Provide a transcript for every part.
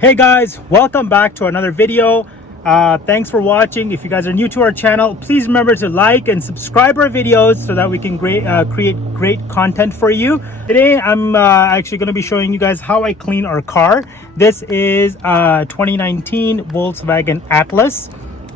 Hey guys, welcome back to another video. Thanks for watching. If you guys are new to our channel, please remember to like and subscribe our videos so that we can create great content for you. Today I'm actually going to be showing you guys how I clean our car. This is a 2019 Volkswagen Atlas,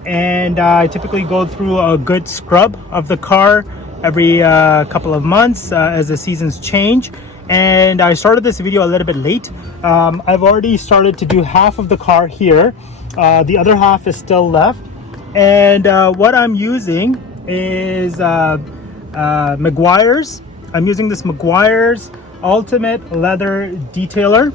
and I typically go through a good scrub of the car every couple of months as the seasons change. And I started this video a little bit late. I've already started to do half of the car here. The other half is still left. And what I'm using is Mcguire's. I'm using this Mcguire's Ultimate Leather Detailer.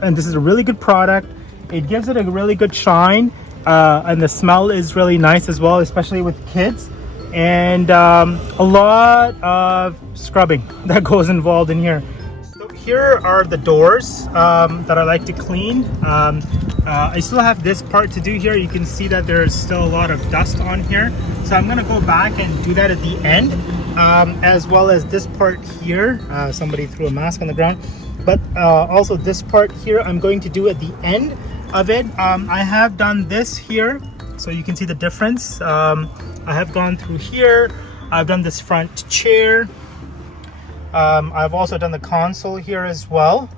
And this is a really good product. It gives it a really good shine. And the smell is really nice as well, especially with kids. And a lot of scrubbing that goes involved in here. So here are the doors that I like to clean. I still have this part to do here. You can see that there's still a lot of dust on here, so I'm gonna go back and do that at the end, as well as this part here. Somebody threw a mask on the ground, but also this part here I'm going to do at the end of it. I have done this here, so you can see the difference. I have gone through here. I've done this front chair. I've also done the console here as well.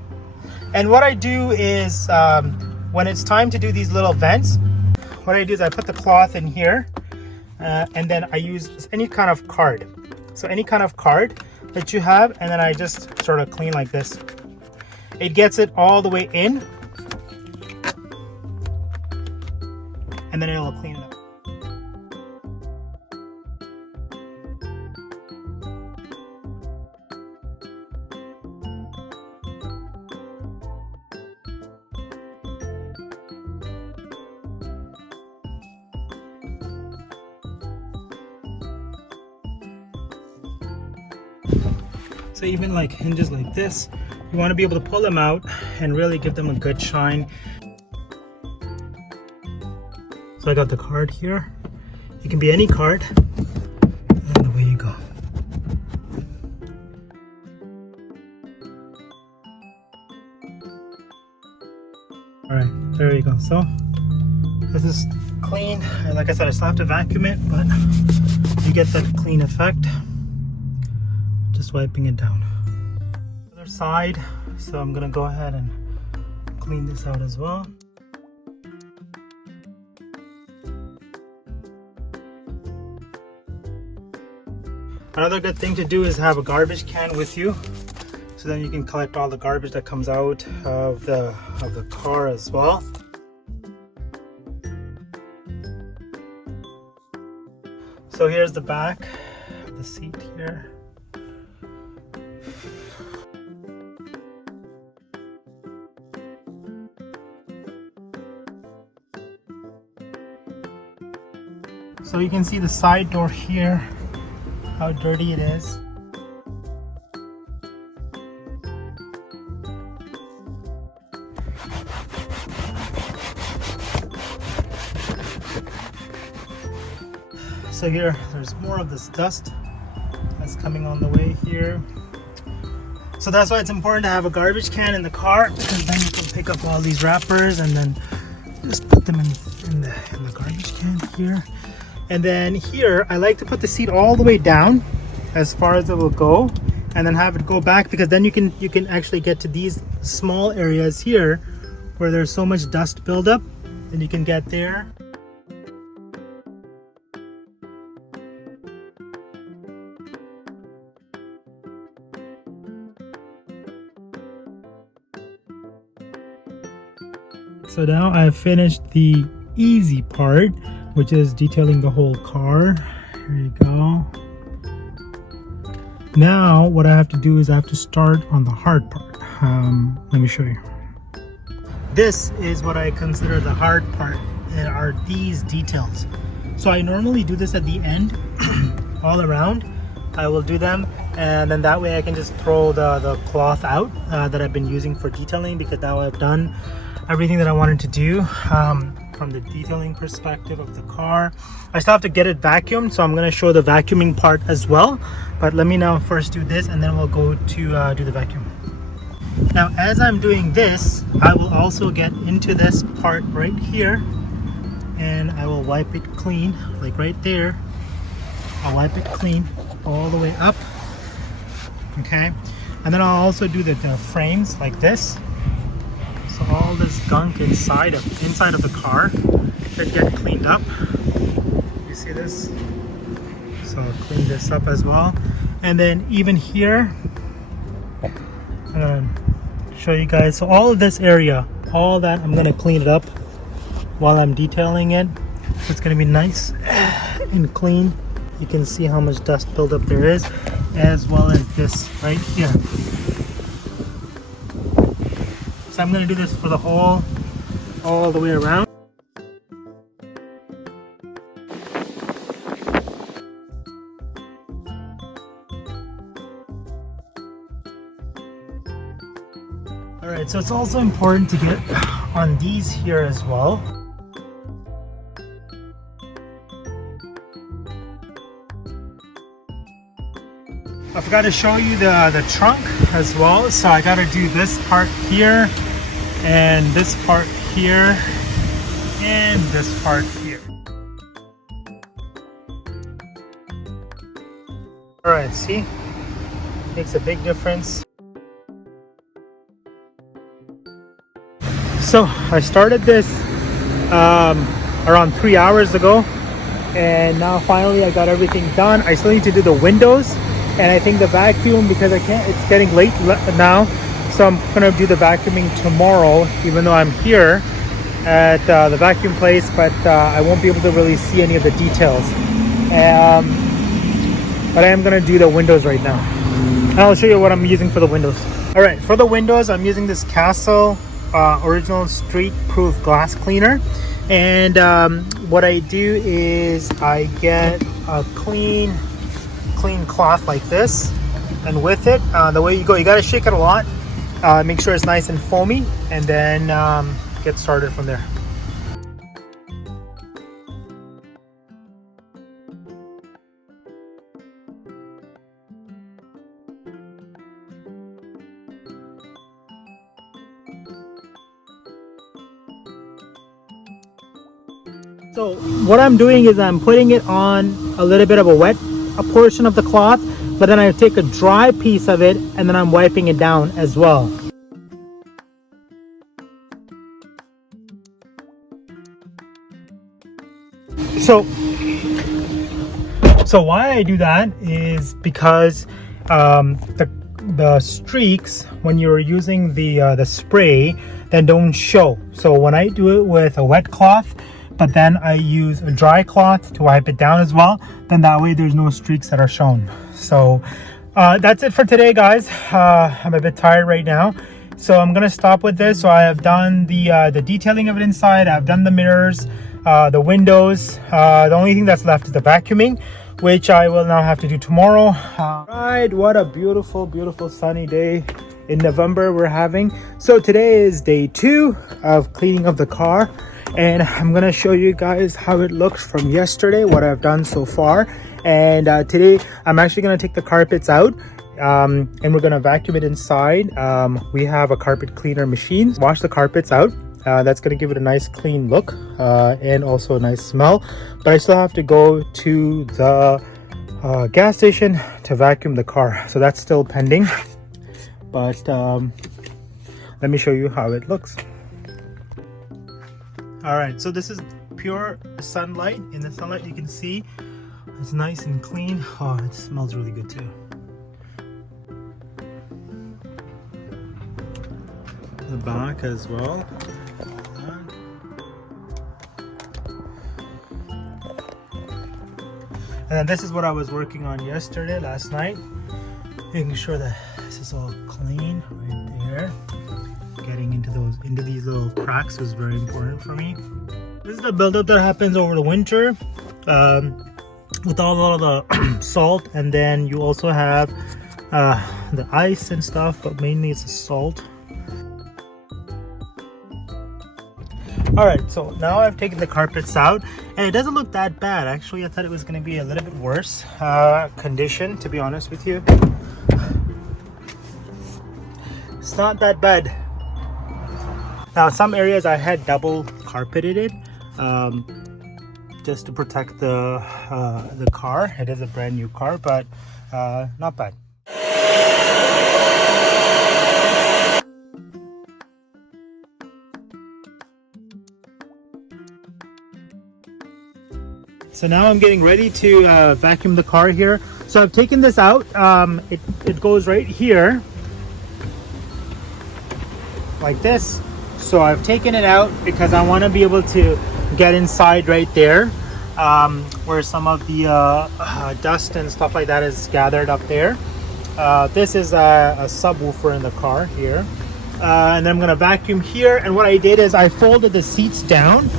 And what I do is, when it's time to do these little vents, what I do is I put the cloth in here, and then I use any kind of card. So any kind of card that you have, and then I just sort of clean like this. It gets it all the way in, and then it'll clean it up. So even like hinges like this, you want to be able to pull them out and really give them a good shine. So I got the card here. It can be any card, and away you go. All right, there you go. So this is clean, and like I said, I still have to vacuum it, but you get that clean effect. Just wiping it down. Other side, so I'm gonna go ahead and clean this out as well. Another good thing to do is have a garbage can with you, so then you can collect all the garbage that comes out of the car as well. So here's the back of the seat here. So you can see the side door here, how dirty it is. So here, there's more of this dust that's coming on the way here. So that's why it's important to have a garbage can in the car, because then you can pick up all these wrappers and then just put them in the garbage can here. And then here, I like to put the seat all the way down as far as it will go, and then have it go back, because then you can actually get to these small areas here where there's so much dust buildup, and you can get there. So now I've finished the easy part, which is detailing the whole car. Here you go. Now what I have to do is I have to start on the hard part. Let me show you. This is what I consider the hard part, are these details. So I normally do this at the end, all around. I will do them, and then that way I can just throw the cloth out that I've been using for detailing, because now I've done everything that I wanted to do. From the detailing perspective of the car, I still have to get it vacuumed, so I'm going to show the vacuuming part as well. But let me now first do this, and then we'll go to do the vacuum. Now as I'm doing this, I will also get into this part right here and I will wipe it clean, like right there. I'll wipe it clean all the way up, okay? And then I'll also do the frames like this. So all this gunk inside of the car should get cleaned up. You see this? So I'll clean this up as well. And then even here, I'm gonna show you guys. So all of this area, all that, I'm gonna clean it up while I'm detailing it. So it's gonna be nice and clean. You can see how much dust buildup there is, as well as this right here. So I'm gonna do this for the whole, all the way around. Alright, so it's also important to get on these here as well. I forgot to show you the trunk as well, so I got to do this part here and this part here and this part here. Alright, see? Makes a big difference. So I started this around 3 hours ago, and now finally I got everything done. I still need to do the windows. And I think the vacuum, because I can't, it's getting late now, so I'm gonna do the vacuuming tomorrow, even though I'm here at the vacuum place, but I won't be able to really see any of the details. But I am gonna do the windows right now. And I'll show you what I'm using for the windows. All right, for the windows, I'm using this Castle original street proof glass cleaner. And what I do is I get a clean cloth like this, and with it, the way you go, you got to shake it a lot, make sure it's nice and foamy, and then get started from there. So what I'm doing is I'm putting it on a little bit of a portion of the cloth, but then I take a dry piece of it and then I'm wiping it down as well. So why I do that is because the streaks, when you're using the spray, then don't show. So when I do it with a wet cloth, but then I use a dry cloth to wipe it down as well, then that way there's no streaks that are shown. So that's it for today, guys. I'm a bit tired right now, so I'm gonna stop with this. So I have done the detailing of it inside. I've done the mirrors, the windows. The only thing that's left is the vacuuming, which I will now have to do tomorrow. Right, what a beautiful sunny day in November we're having. So today is day 2 of cleaning of the car, and I'm gonna show you guys how it looks from yesterday, what I've done so far. And today I'm actually gonna take the carpets out, and we're gonna vacuum it inside. We have a carpet cleaner machine. Wash the carpets out. That's gonna give it a nice clean look, and also a nice smell. But I still have to go to the gas station to vacuum the car, so that's still pending. But let me show you how it looks. All right, so this is pure sunlight. In the sunlight you can see it's nice and clean. Oh, it smells really good too. The back as well. And then this is what I was working on last night, making sure that this is all clean right there. Getting into these little cracks was very important for me. This is the buildup that happens over the winter with all of the salt, and then you also have the ice and stuff, but mainly it's the salt. Alright, so now I've taken the carpets out, and it doesn't look that bad. Actually, I thought it was going to be a little bit worse condition, to be honest with you. It's not that bad. Now some areas I had double carpeted it, just to protect the car. It is a brand new car, but not bad. So now I'm getting ready to vacuum the car here. So I've taken this out. It goes right here like this. So I've taken it out because I want to be able to get inside right there, where some of the dust and stuff like that is gathered up there. This is a subwoofer in the car here. And then I'm going to vacuum here. And what I did is I folded the seats down.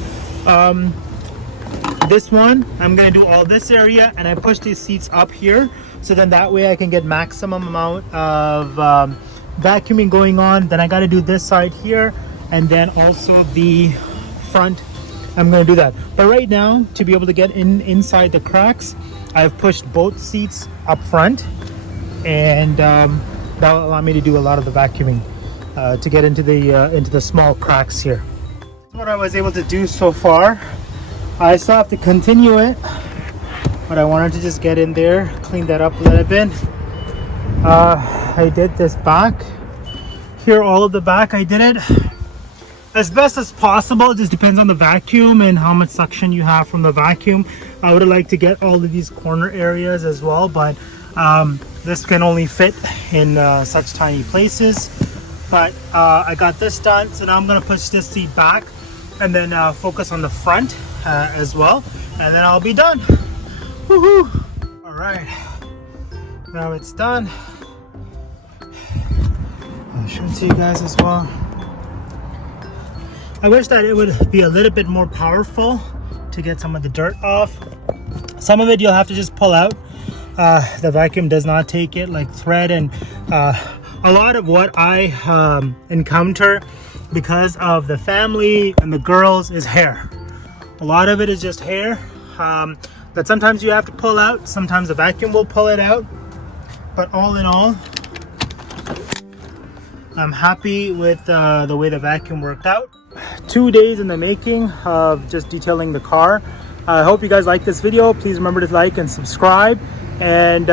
This one, I'm going to do all this area, and I push these seats up here. So then that way I can get maximum amount of vacuuming going on. Then I got to do this side here, and then also the front. I'm going to do that. But right now, to be able to get inside the cracks, I've pushed both seats up front, and that will allow me to do a lot of the vacuuming to get into the small cracks here. That's what I was able to do so far. I still have to continue it, but I wanted to just get in there, clean that up a little bit. I did this back here, all of the back. I did it as best as possible. It just depends on the vacuum and how much suction you have from the vacuum. I would like to get all of these corner areas as well, but this can only fit in such tiny places. But I got this done, so now I'm going to push this seat back and then focus on the front as well, and then I'll be done. Woohoo! All right, now it's done. I'll show it to you guys as well. I wish that it would be a little bit more powerful to get some of the dirt off. Some of it you'll have to just pull out. The vacuum does not take it, like thread, and a lot of what I encounter because of the family and the girls is hair. A lot of it is just hair that sometimes you have to pull out. Sometimes the vacuum will pull it out. But all in all, I'm happy with the way the vacuum worked out. 2 days in the making of just detailing the car. I hope you guys like this video. Please remember to like and subscribe. And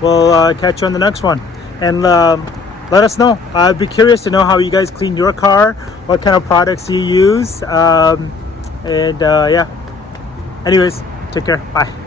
we'll catch you on the next one. And let us know. I'd be curious to know how you guys clean your car, what kind of products you use. Yeah. Anyways, take care. Bye.